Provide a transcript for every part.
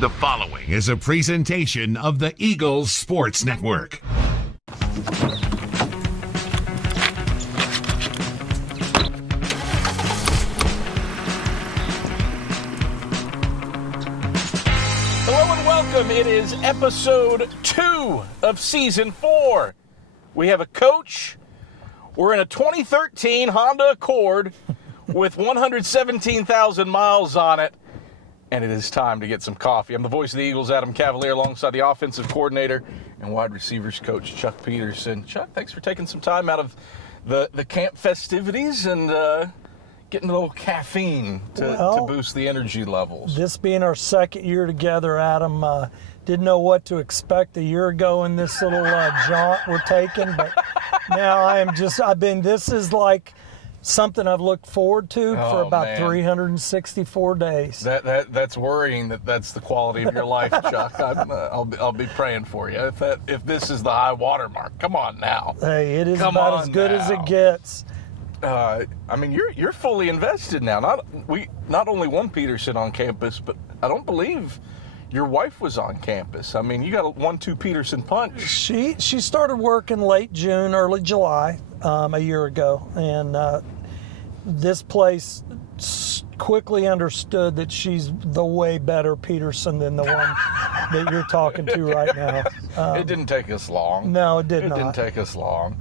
The following is a presentation of the Eagles Sports Network. Hello and welcome. It is episode 2 of season 4. We have a coach. We're in a 2013 Honda Accord with 117,000 miles on it. And it is time to get some coffee. I'm the voice of the Eagles, Adam Cavalier, alongside the offensive coordinator and wide receivers coach, Chuck Petersen. Chuck, thanks for taking some time out of the camp festivities and getting a little caffeine to boost the energy levels. This being our second year together, Adam, didn't know what to expect a year ago in this little jaunt we're taking, but now this is like something I've looked forward to for about 364 days. That's worrying that's the quality of your life, Chuck. I'll be praying for you. If this is the high water mark, come on now. Hey, it is about as good as it gets. You're fully invested now. Not only one Petersen on campus, but I don't believe your wife was on campus. I mean, you got a 1-2 Petersen punch. She started working late June, early July, a year ago, and this place quickly understood that she's the way better Petersen than the one that you're talking to right now. It didn't take us long. No, it did not. It didn't take us long.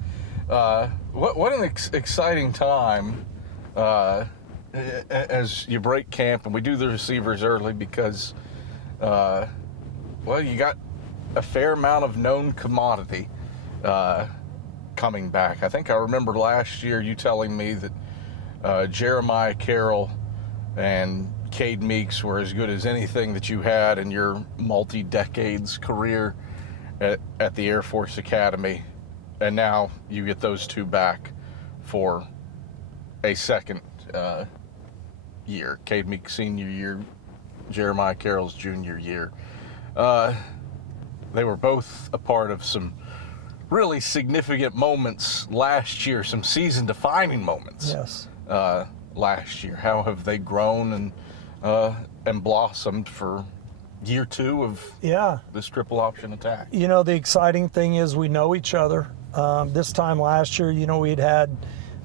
What an exciting time as you break camp, and we do the receivers early because, you got a fair amount of known commodity coming back. I think I remember last year you telling me that Jeremiah Carroll and Cade Meeks were as good as anything that you had in your multi-decades career at the Air Force Academy. And now you get those two back for a second year. Cade Meeks' senior year, Jeremiah Carroll's junior year. They were both a part of some really significant moments last year, some season-defining moments. Yes. Last year. How have they grown and blossomed for year 2 of this triple option attack? You know, the exciting thing is we know each other. This time last year, we'd had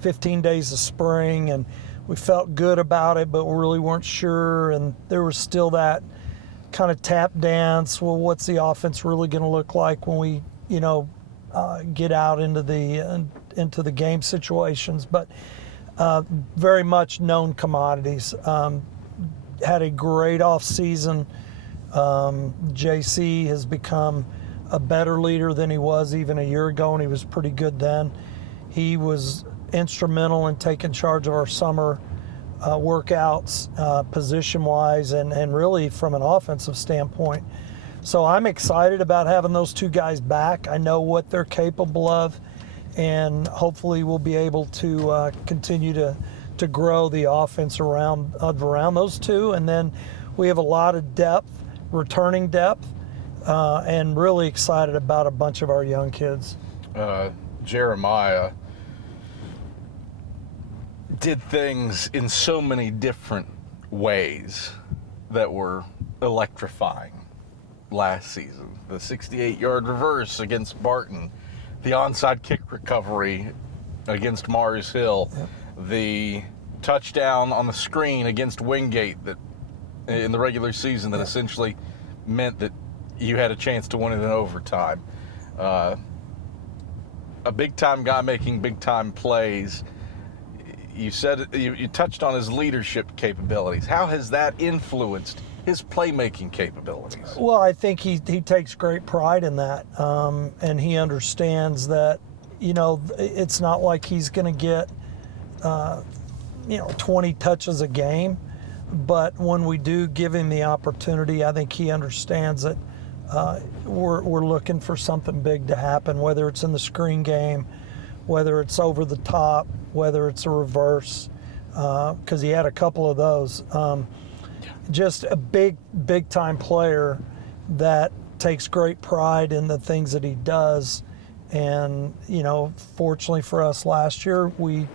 15 days of spring and we felt good about it, but we really weren't sure. And there was still that kind of tap dance. Well, what's the offense really going to look like when we, get out into the game situations? But very much known commodities. Had a great off season. JC has become a better leader than he was even a year ago, and he was pretty good then. He was instrumental in taking charge of our summer workouts, position-wise, and really from an offensive standpoint. So I'm excited about having those two guys back. I know what they're capable of, and hopefully we'll be able to continue to grow the offense around those two. And then we have a lot of depth, returning depth, and really excited about a bunch of our young kids. Jeremiah did things in so many different ways that were electrifying last season. The 68-yard reverse against Barton, the onside kick recovery against Mars Hill, the touchdown on the screen against Wingate that in the regular season that essentially meant that you had a chance to win it in overtime. A big-time guy making big-time plays. You said you touched on his leadership capabilities. How has that influenced his playmaking capabilities? Well, I think he takes great pride in that, and he understands that, it's not like he's going to get, 20 touches a game, but when we do give him the opportunity, I think he understands that we're looking for something big to happen, whether it's in the screen game, whether it's over the top, whether it's a reverse, because he had a couple of those. Just a big time player that takes great pride in the things that he does. And, fortunately for us last year, we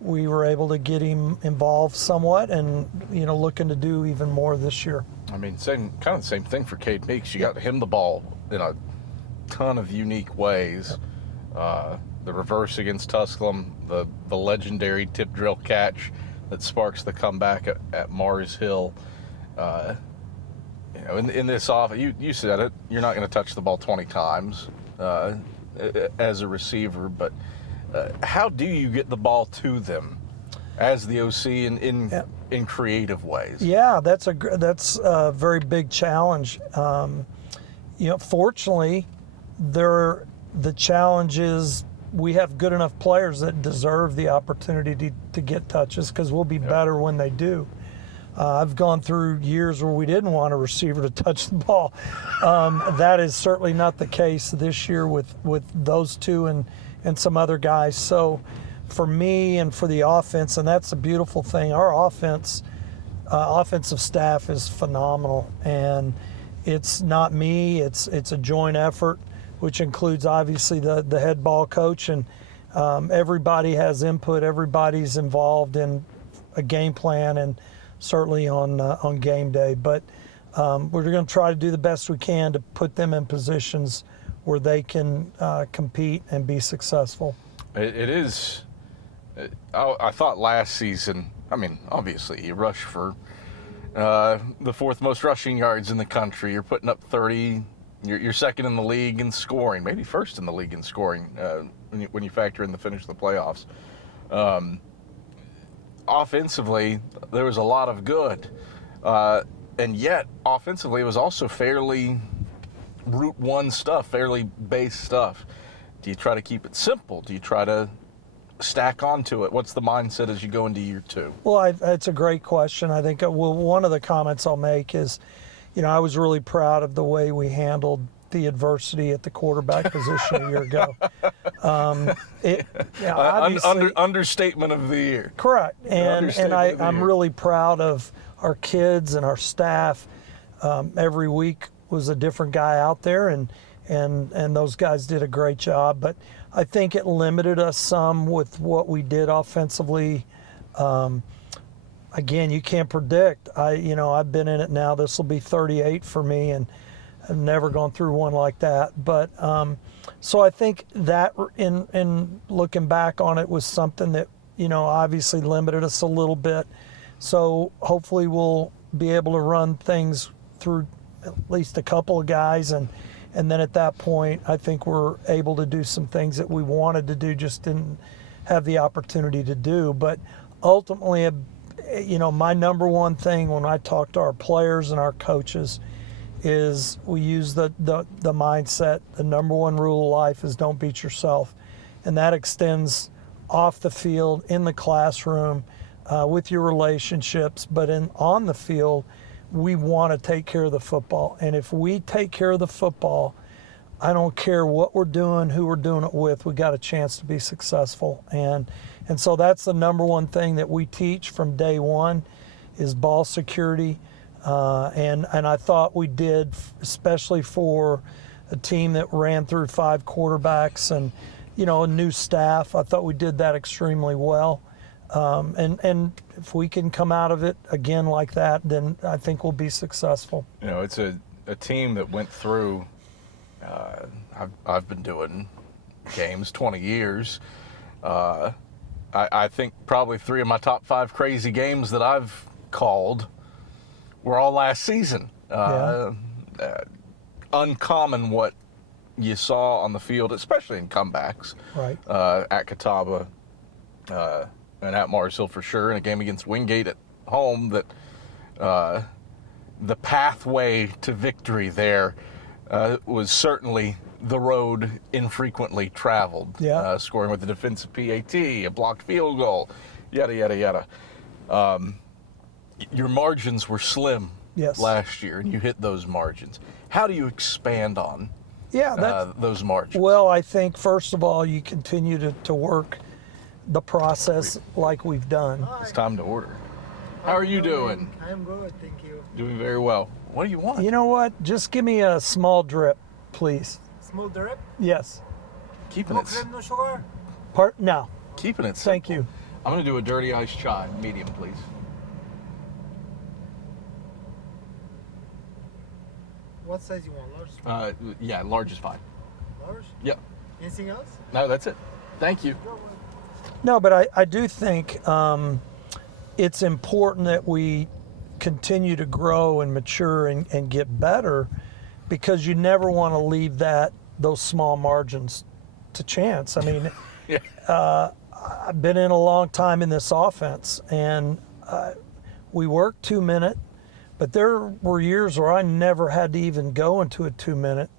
were able to get him involved somewhat and, looking to do even more this year. I mean, kind of the same thing for Cade Meeks. You got him the ball in a ton of unique ways. The reverse against Tusculum, the legendary tip drill catch that sparks the comeback at Mars Hill. In this offense, you said it, you're not going to touch the ball 20 times as a receiver, but how do you get the ball to them as the OC in creative ways? Yeah, that's a very big challenge. Fortunately, the challenge is we have good enough players that deserve the opportunity to get touches because we'll be better when they do. I've gone through years where we didn't want a receiver to touch the ball. That is certainly not the case this year with those two and some other guys. So for me and for the offense, and that's a beautiful thing, our offensive staff is phenomenal. And it's not me, it's a joint effort, which includes obviously the head ball coach, and everybody has input, everybody's involved in a game plan and certainly on game day. But we're going to try to do the best we can to put them in positions where they can compete and be successful. It is. I thought last season, I mean, obviously you rush for the fourth most rushing yards in the country. You're putting up 30. You're second in the league in scoring, maybe first in the league in scoring when you factor in the finish of the playoffs. Offensively, there was a lot of good. And yet, offensively, it was also fairly Route 1 stuff, fairly base stuff. Do you try to keep it simple? Do you try to stack onto it? What's the mindset as you go into year 2? Well, it's a great question. I think one of the comments I'll make is, I was really proud of the way we handled the adversity at the quarterback position a year ago. Understatement of the year. Correct. And I'm really proud of our kids and our staff. Every week was a different guy out there, and those guys did a great job. But I think it limited us some with what we did offensively. Again, you can't predict. I've been in it now. This will be 38 for me, and I've never gone through one like that. But so I think that in looking back on it was something that obviously limited us a little bit. So hopefully we'll be able to run things through at least a couple of guys, and then at that point I think we're able to do some things that we wanted to do, just didn't have the opportunity to do. But ultimately, my number one thing when I talk to our players and our coaches is we use the mindset. The number one rule of life is don't beat yourself, and that extends off the field, in the classroom, with your relationships. But on the field, we want to take care of the football, and if we take care of the football, I don't care what we're doing, who we're doing it with, we got a chance to be successful. And so that's the number one thing that we teach from day one is ball security. And I thought we did, especially for a team that ran through 5 quarterbacks and, a new staff. I thought we did that extremely well. And if we can come out of it again like that, then I think we'll be successful. It's a team that went through, I've been doing games 20 years. I think probably 3 of my top 5 crazy games that I've called were all last season. Uncommon what you saw on the field, especially in comebacks. Right. At Catawba and at Mars Hill for sure, in a game against Wingate at home, that the pathway to victory there was certainly the road infrequently traveled. Yeah. Scoring with a defensive PAT, a blocked field goal, yada, yada, yada. Your margins were slim last year, and you hit those margins. How do you expand on those margins? Well, I think, first of all, you continue to work the process like we've done. It's time to order. How are you doing? I'm good, thank you. Doing very well. What do you want? You know what? Just give me a small drip, please. Small drip? Yes. Keeping No it cream, no sugar? No. Keeping it simple. Thank you. I'm going to do a dirty iced chai, medium, please. What size you want? Large? Small? Yeah, large is fine. Large? Yep. Anything else? No, that's it. Thank you. No, but I do think it's important that we continue to grow and mature and get better, because you never want to leave those small margins to chance. I mean, Yeah. I've been in a long time in this offense, and we worked 2 minute, but there were years where I never had to even go into a 2 minute.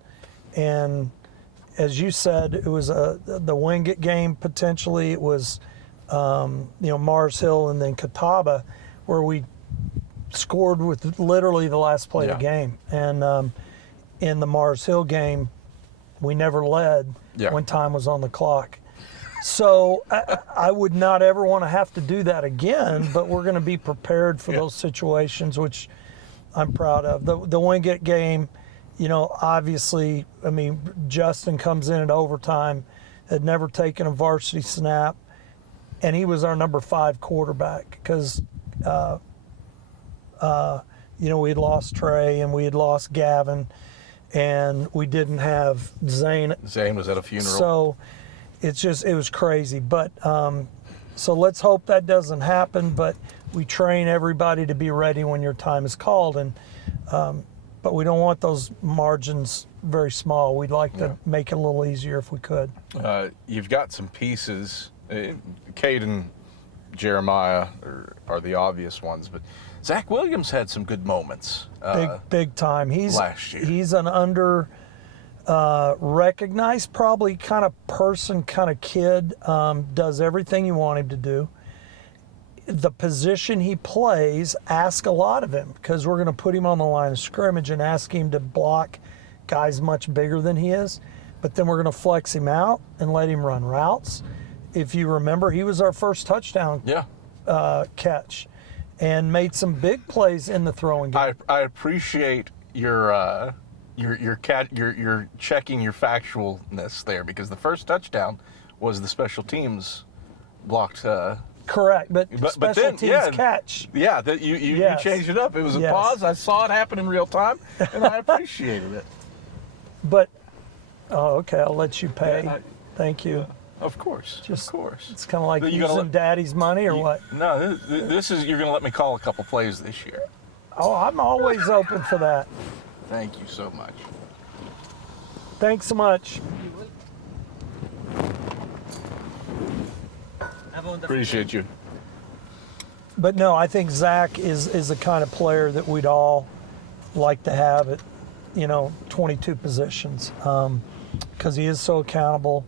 And as you said, it was the Wingate game potentially. It was Mars Hill and then Catawba, where we scored with literally the last play of the game. And in the Mars Hill game, we never led when time was on the clock. So I would not ever want to have to do that again, but we're going to be prepared for those situations, which I'm proud of. The Wingate game, obviously, I mean, Justin comes in at overtime, had never taken a varsity snap, and he was our number 5 quarterback because, we had lost Trey and we had lost Gavin, and we didn't have Zane. Zane was at a funeral. So it was crazy. But so let's hope that doesn't happen, but we train everybody to be ready when your time is called. And but we don't want those margins very small. We'd like to make it a little easier if we could. You've got some pieces. Cade and Jeremiah are the obvious ones, but Zach Williams had some good moments. Big time. Last year. He's an under recognized probably kind of person, kind of kid. Does everything you want him to do. The position he plays, ask a lot of him, because we're going to put him on the line of scrimmage and ask him to block guys much bigger than he is. But then we're going to flex him out and let him run routes. If you remember, he was our first touchdown catch and made some big plays in the throwing game. I appreciate your checking your factualness there, because the first touchdown was the special teams blocked. Correct, but special then, teams catch. Yeah, that you changed it up. It was a pause. I saw it happen in real time, and I appreciated it. But okay, I'll let you pay. Yeah, Thank you. Of course. It's kind of like You using daddy's money, or what? No, this is, you're going to let me call a couple plays this year. Oh, I'm always open for that. Thank you so much. Thanks so much. Appreciate you. But no, I think Zach is the kind of player that we'd all like to have at 22 positions, because he is so accountable,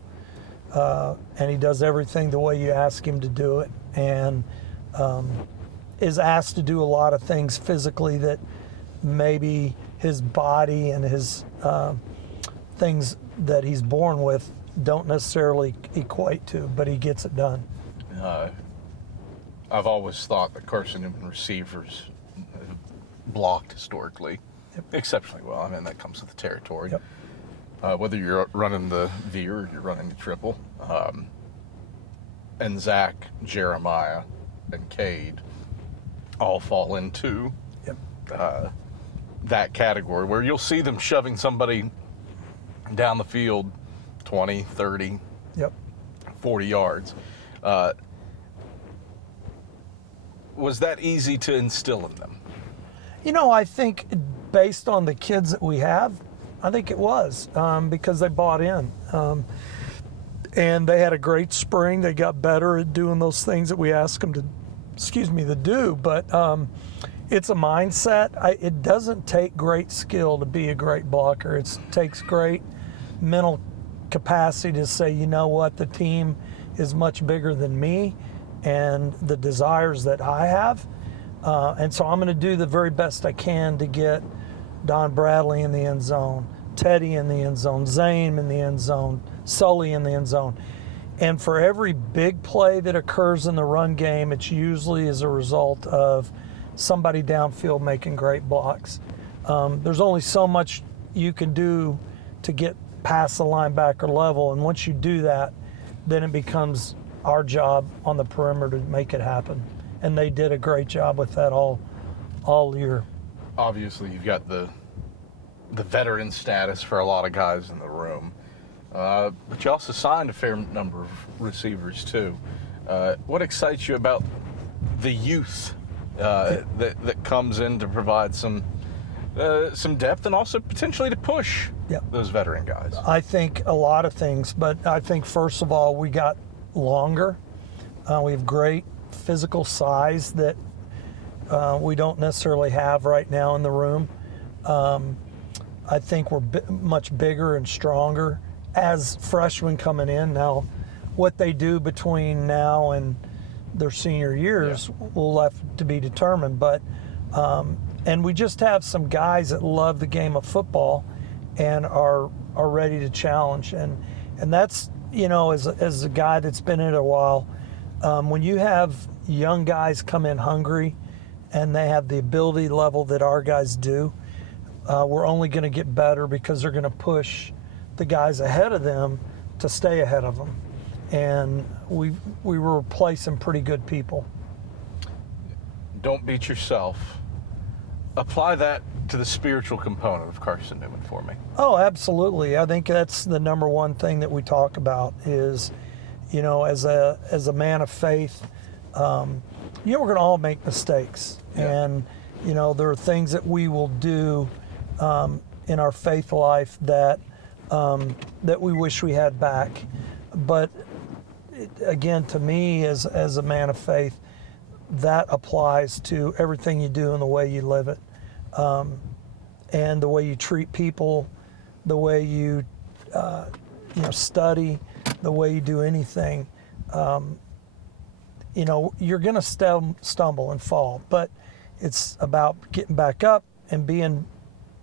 and he does everything the way you ask him to do it, and is asked to do a lot of things physically that maybe his body and his things that he's born with don't necessarily equate to, but he gets it done. I've always thought that Carson-Newman receivers blocked historically exceptionally well. I mean, that comes with the territory. Yep. Whether you're running the veer or you're running the triple. And Zach, Jeremiah, and Cade all fall into that category where you'll see them shoving somebody down the field 20, 30, 40 yards. Was that easy to instill in them? I think based on the kids that we have, I think it was, because they bought in. And they had a great spring. They got better at doing those things that we asked them to do. But it's a mindset. It doesn't take great skill to be a great blocker. It takes great mental capacity to say, you know what, the team is much bigger than me and the desires that I have. And so I'm going to do the very best I can to get Don Bradley in the end zone, Teddy in the end zone, Zane in the end zone, Sully in the end zone. And for every big play that occurs in the run game, it's usually as a result of somebody downfield making great blocks. There's only so much you can do to get past the linebacker level, and once you do that, then it becomes our job on the perimeter to make it happen. And they did a great job with that all year. Obviously, you've got the the veteran status for a lot of guys in the room. But you also signed a fair number of receivers too. What excites you about the youth that comes in to provide some depth and also potentially to push those veteran guys? I think a lot of things, but I think first of all, we got longer. We have great physical size that we don't necessarily have right now in the room. I think we're much bigger and stronger as freshmen coming in. Now, what they do between now and their senior years will have to be determined. But and we just have some guys that love the game of football and are ready to challenge. And that's, as a guy that's been in it a while, when you have young guys come in hungry and they have the ability level that our guys do, we're only going to get better because they're going to push the guys ahead of them to stay ahead of them. And we were replacing pretty good people. Don't beat yourself. Apply that to the spiritual component of Carson-Newman for me. Oh, absolutely. I think that's the number one thing that we talk about is, as a man of faith, we're going to all make mistakes. Yeah. And, there are things that we will do in our faith life that we wish we had back. But again, to me, as a man of faith, that applies to everything you do and the way you live it, and the way you treat people, the way you study, the way you do anything. You're going to stumble and fall, but it's about getting back up and being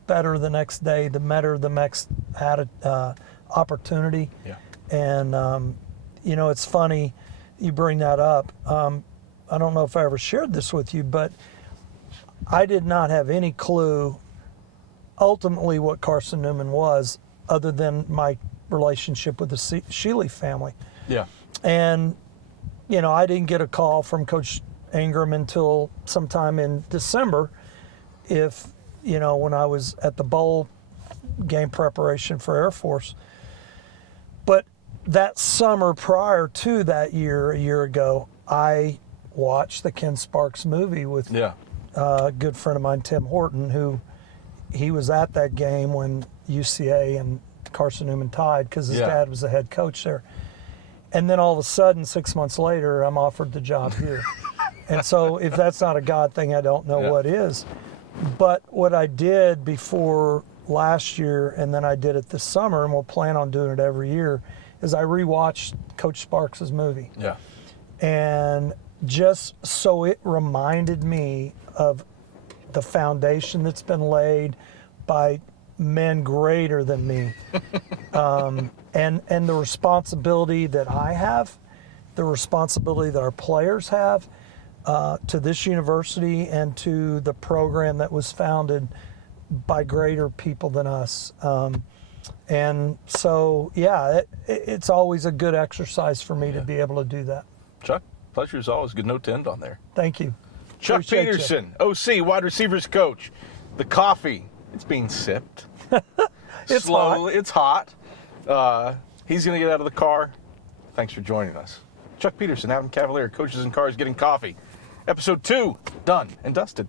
better the next day, the better the next opportunity. Yeah. And it's funny you bring that up. I don't know if I ever shared this with you, but I did not have any clue ultimately what Carson-Newman was other than my relationship with the Shealy family. Yeah. And, I didn't get a call from Coach Ingram until sometime in December when I was at the bowl game preparation for Air Force. But that summer prior to that year, a year ago, I watched the Ken Sparks movie with a good friend of mine, Tim Horton, who he was at that game when UCA and Carson-Newman tied because his dad was the head coach there. And then all of a sudden, 6 months later, I'm offered the job here. And so if that's not a God thing, I don't know what is. But what I did before last year, and then I did it this summer, and we'll plan on doing it every year, is I rewatched Coach Sparks' movie. Yeah. And just so it reminded me of the foundation that's been laid by men greater than me, and the responsibility that I have, the responsibility that our players have to this university and to the program that was founded by greater people than us. And so, it's always a good exercise for me to be able to do that. Chuck, pleasure as always. Good note to end on there. Thank you. Chuck Appreciate Petersen, OC, wide receivers coach. The coffee, it's being sipped. It's slowly. It's hot. He's going to get out of the car. Thanks for joining us. Chuck Petersen, Adam Cavalier, Coaches and Cars Getting Coffee. Episode 2, done and dusted.